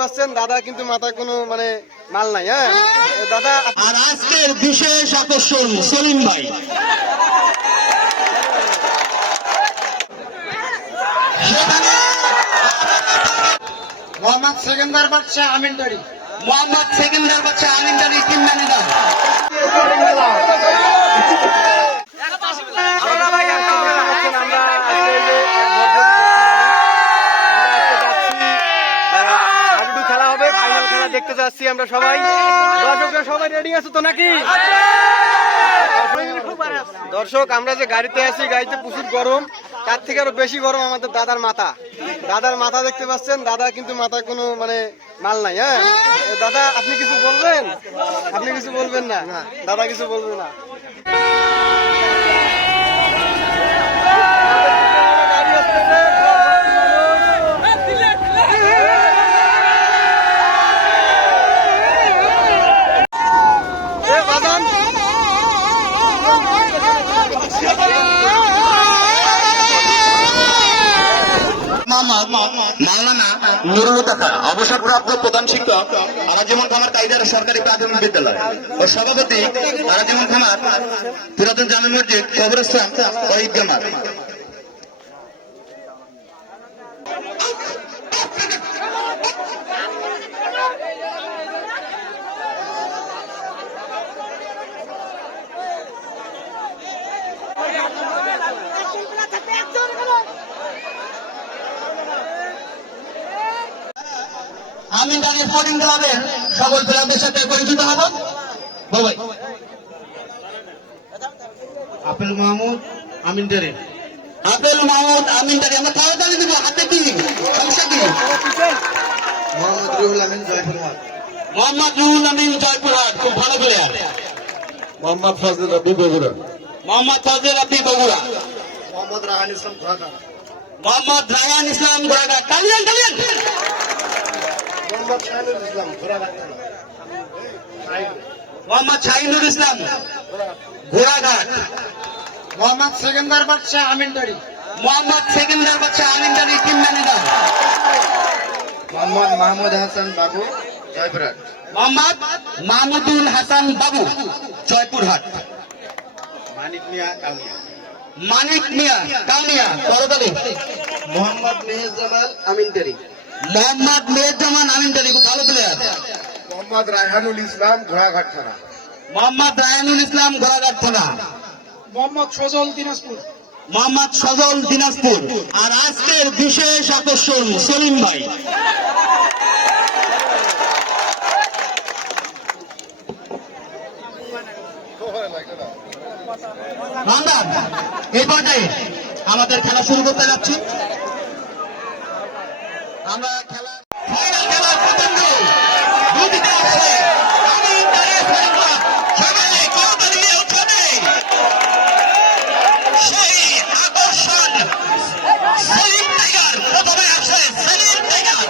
পাচ্ছেন দাদা কিন্তু মাথায় কোনো মানে মাল নাই। হ্যাঁ দাদা, আর আজকের বিশেষ আকর্ষণ সলিম ভাই। মোহাম্মদ সেকেন্দার বাচ্চা আমিনদারি, মোহাম্মদ সেকেন্দার বাচ্চা আমিনদারি টিম ম্যানেজার। খেলা হবে, ফাইনাল খেলা দেখতে যাচ্ছি আমরা সবাই। দর্শকরা সবাই রেডি আছো তো নাকি? দর্শক, আমরা যে গাড়িতে আছি, গাড়িতে প্রচুর গরম, তার থেকে আরো বেশি গরম আমাদের দাদার মাথা। দাদার মাথা দেখতে পাচ্ছেন, দাদা কিন্তু মাথায় কোনো মানে মাল নাই। হ্যাঁ দাদা, আপনি কিছু বলবেন? আপনি কিছু বলবেন না? দাদা কিছু বলবে না। মাওলানা নুরুল কাকা, অবসরপ্রাপ্ত প্রধান শিক্ষক, আরাজেমন খামার কায়দার সরকারি প্রাথমিক বিদ্যালয় ও সভাপতি আরাজেমন খামার পুরাতন জামে মসজিদ কবরস্থান ও ঈদগাহ মাঠ। আমিনদারি স্পোর্টিং ক্লাবের সকল প্লেয়ারদের সাথে পরিচিত হব। বাবাই আপেল মাহমুদ আমিনদারি, আপেল মাহমুদ আমিনদারি। আমরা তাড়াতাড়ি দিব, হাতে কি সমস্যা কি? মোহাম্মদ রুহুল আমিন জয়পুরহাট, মোহাম্মদ রুহুল আমিন জয়পুরহাট, খুব ভালো প্লেয়ার। মোহাম্মদ ফজল আব্দি বগুড়া, মোহাম্মদ ফজল আব্দি বগুড়া, মোহাম্মদ রাহান ইসলাম ঘোড়াঘাট, মোহাম্মদ রায়ান ইসলাম ঘোড়াঘাট। কালিয়ান কালিয়ান। মোহাম্মদ শাহিনুল ইসলাম ঘোড়াঘাট, মোহাম্মদ শাহিনুল ইসলাম ঘোড়াঘাট, মোহাম্মদ সেকেন্দার বাচ্চা আমিনদারি, মোহাম্মদ সেকেন্দার বাচ্চা আমিনদারি টিম ম্যানেজার। মোহাম্মদ মাহমুদ হাসান বাবু জয়পুরহাট, মোহাম্মদ মাহমুদুল হাসান বাবু জয়পুরহাট, মানিক মিয়া কাউনিয়া, মানিক মিয়া কাউনিয়া করতালি, মোহাম্মদ মেহের জামাল আমিনদারি, মোহাম্মদ মেহেরজামান আমিনদারি, খুব ভালো প্লেয়ার। মোহাম্মদ রায়হানুল ইসলাম ঘোড়াঘাট থানা, মোহাম্মদ রায়ানুল ইসলাম ঘোড়াঘাট থানা, মোহাম্মদ সজল দিনাজপুর, মোহাম্মদ সজল দিনাজপুর। আর আজকের বিশেষ আকর্ষণ সলিম ভাই। আমরা এই পর্যায়ে আমাদের খেলা শুরু করতে যাচ্ছি। আমরা খেলা ফাইনাল খেলার প্রথম গোল দুদিকে আসছে। আমিনদারি স্পোর্টিং ক্লাব, সবাই করতালি দিয়ে উঠবে। সেই আকর্ষণ সেলিম টাইগার, প্রথমে আসছে সেলিম টাইগার।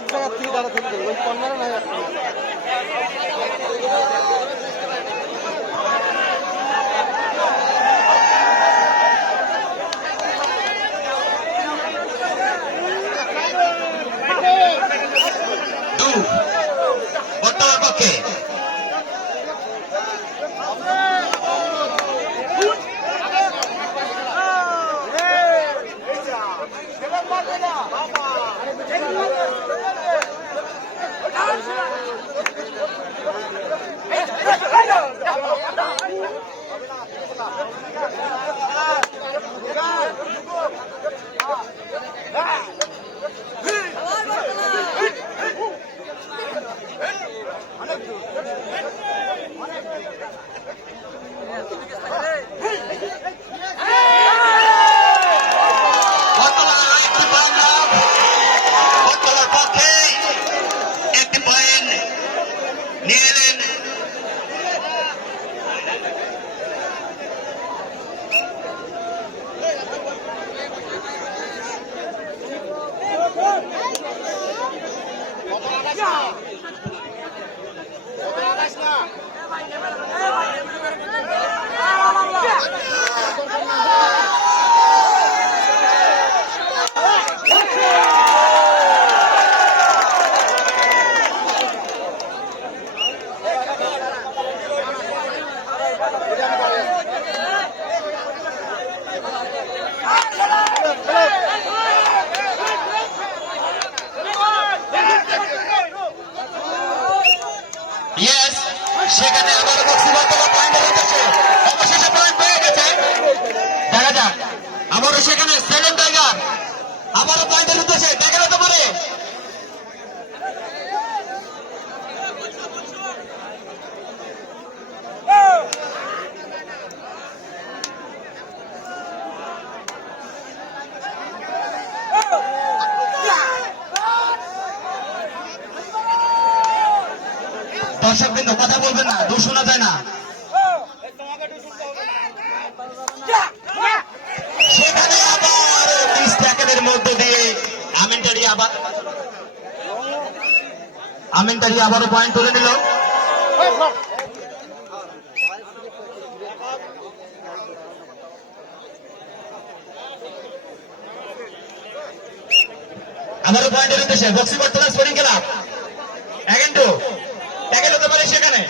এক জায়গা থেকে দাঁড়া থেকে ওই কর্নারে নাই একটা বর্তমান পক্ষে বর্তমানে একটি ইয়েস, সেখানে আবার বক্সিবাতলা পয়েন্টের উদ্দেশ্যে অবশেষে পয়েন্ট পেয়ে গেছে। দেখা যাক আবারও সেখানে সেভেন টাইগার আবারও পয়েন্টের উদ্দেশ্যে দেখা যেতে পারে। দর্শক কিন্তু কথা বলবেন না, দূর শোনা যায় না। সেখানে আবার 30 সেকেন্ডের মধ্যে দিয়ে আমিনটারি আবারও পয়েন্ট তুলে নিল। আবারও পয়েন্টের উদ্দেশ্যে বক্সিবাতলা sporting club again to tackle হতে পারে সেখানে।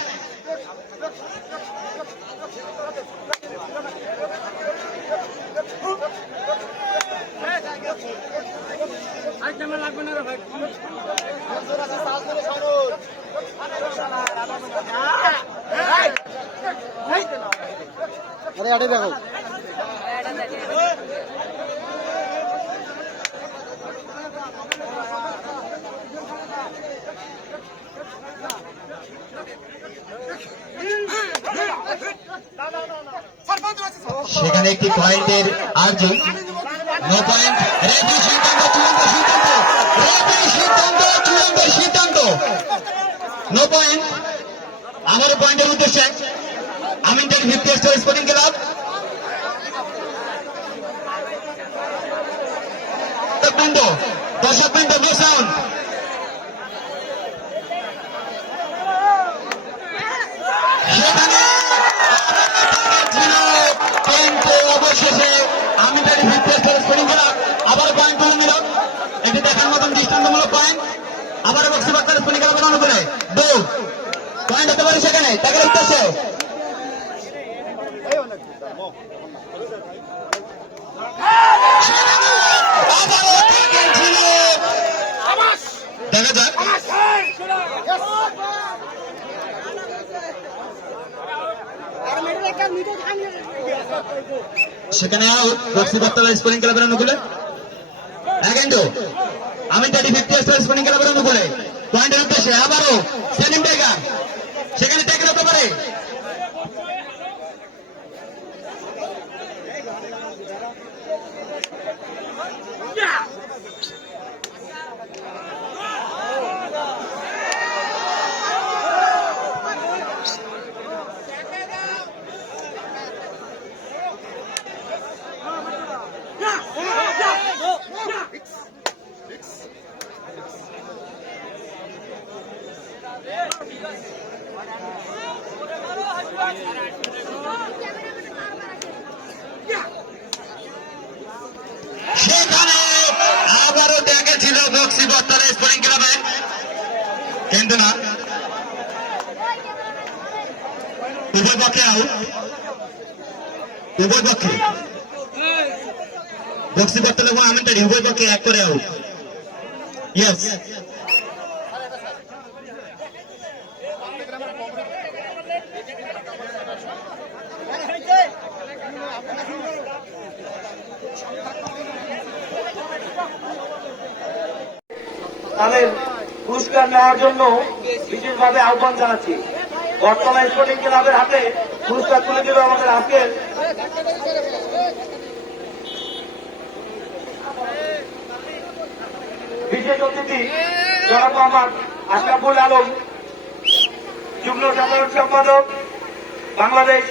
আরে আরে দেখো সেখানে একটি পয়েন্টের আর্জি, নো পয়েন্ট। রেফারি সিদ্ধান্ত, চূড়ান্ত সিদ্ধান্ত, রেফারি সিদ্ধান্ত, চূড়ান্ত সিদ্ধান্ত, নো পয়েন্ট। আমারও পয়েন্টের উদ্দেশ্যে আমিনটারি 50 স্টার স্পোর্টিং ক্লাব। দর্শক বৃন্দ নো সাউন্ড। সেখানে ছিল কিন্তু অবশেষে আমিনটারি 50 স্টার স্পোর্টিং ক্লাব আবার পয়েন্ট তুলে নিল। এটি দেখার মতন দৃষ্টান্তমূলক পয়েন্ট। আবার বক্সিবাতলা স্পোর্টিং ক্লাবের অনুকূলে দৌড় পয়েন্ট হতে পারে সেখানে তাদের উদ্দেশ্যে। দেখা যাক সেখানে আউট বক্সিবাতলা স্পোর্টিং ক্লাবের অনুকূলে। এগেন টু আমিনটারি 50 স্টার স্পোর্টিং ক্লাবের অনুকূলে পয়েন্টের উদ্দেশ্যে আবারও সেলিম টাইগার সেখানে ট্যাকেল হতে পারে। সেখানে আবারও দেখেছিল বক্সিবাতলা স্পোর্টিং ক্লাবে, কিন্তু না, উভয় পক্ষে আউট। উভয় পক্ষে বক্সিবাতলা এবং আমিনটারি উভয় পক্ষে এক করে আউট। ইয়েস, তাদের পুরস্কার নেওয়ার জন্য বিশেষভাবে আহ্বান জানাচ্ছি। বটতলা স্পোর্টিং ক্লাবের হাতে পুরস্কার তুলে দিল আমাদের আজকের বিশেষ অতিথি জনাব মোহাম্মদ আশরাফুল আলম, যুগ্ম সাধারণ সম্পাদক, বাংলাদেশ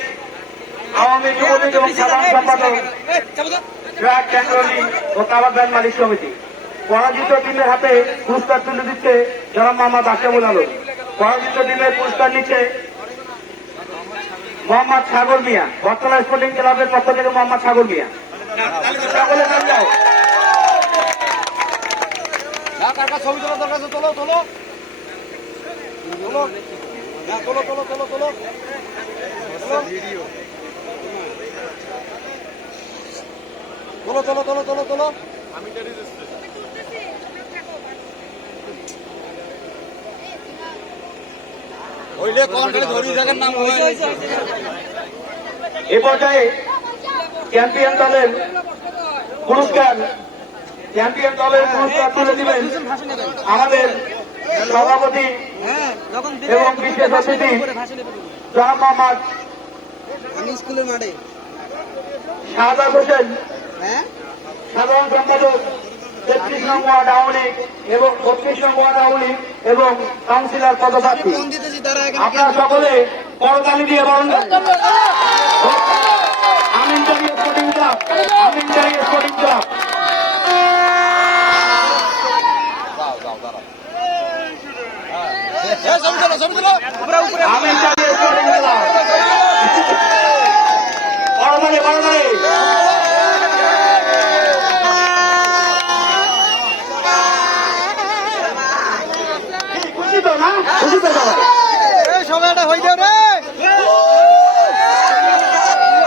আওয়ামী যুবলীগ এবং সাধারণ সম্পাদক, ট্রাক ট্যাঙ্করলি ও কাবাগান মালিক সমিতি। পরাজিত টিমের হাতে পুরস্কার তুলে দিচ্ছে জনাব মোহাম্মদ আশরাফুল আলম। পরাজিত টিমের পুরস্কার নিচ্ছে মোহাম্মদ সাগর মিয়া, বটতলা স্পোর্টিং ক্লাবের পক্ষ থেকে মোহাম্মদ সাগর মিয়া। সকলে নাম যাও। ছবি তোলা দরকার আছে, তোলো তোলো তোলো তোলো তোলো তোলো তোলো তোলো তোলো তোলো তোলো তোলো। এ পর্যায়ে চ্যাম্পিয়ন দলের পুরস্কার তুলে দিবেন আমাদের সভাপতি এবং বিশেষ অতিথি জনাব মোহাম্মদ স্কুলের মাঠে শাহজাদ হোসেন, সাধারণ সম্পাদক 33 নং ওয়ার্ড আওয়ামী লীগ এবং 32 নং ওয়ার্ড আওয়ামী লীগ এবং কাউন্সিলর পদপ্রার্থী। আপনারা সকলে করতালি দিয়ে বরণ করুন। আমিনটারি স্পোর্টিং ক্লাব, আমিনটারি স্পোর্টিং ক্লাব। আমিনটারি স্পোর্টিং ক্লাব। বড় ধরে খুশি তো না? খুশি তো সবাই? সবাই একটা হয়ে যাও রে।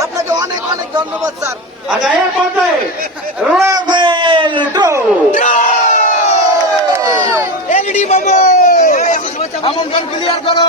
আপনাকে অনেক অনেক ধন্যবাদ স্যার। আচ্ছা, এর পর্যায়ে রাফেল ড্র। এলডি বাবু আমন্ত্রণ ক্লিয়ার করো।